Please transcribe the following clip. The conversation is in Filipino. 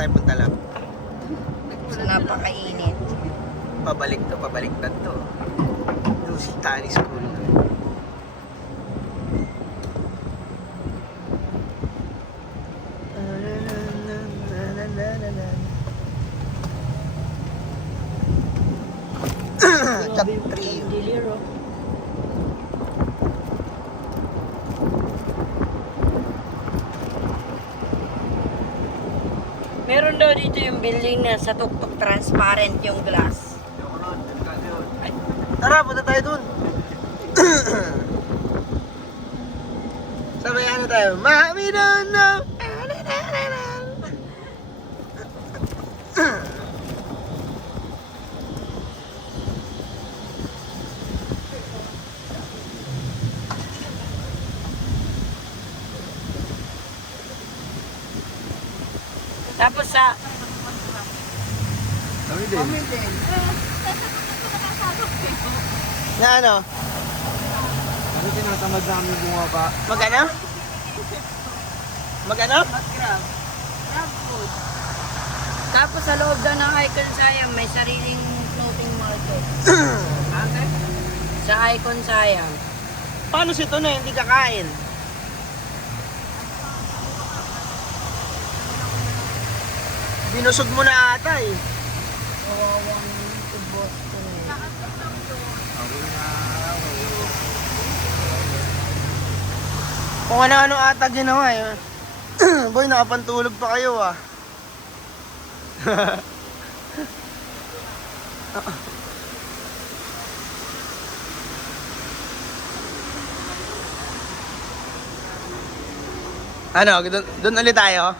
tayo punta lang? Napakainit. Pabaliktad to. Lucy Tani School. Chat 3. Meron daw dito yung building na sa tuktok transparent yung glass. Tara, punta tayo dun. Sabay ano tayo? Mami don't know. Tapos sa Kami din. Na ano? Ano tinatamad namin bumaba? Mag-ano? Mag-ano? grab. Grab food. Tapos sa loob daw ng Icon Siam may sariling floating market. Sa Icon Siam. Paano si ito na hindi kakain? Binusog mo na ata eh. Kawawang ubos ko na eh. Kung ano-ano ata ginawa eh. Boy, nakapantulog pa kayo ah. Ano, doon ulit tayo?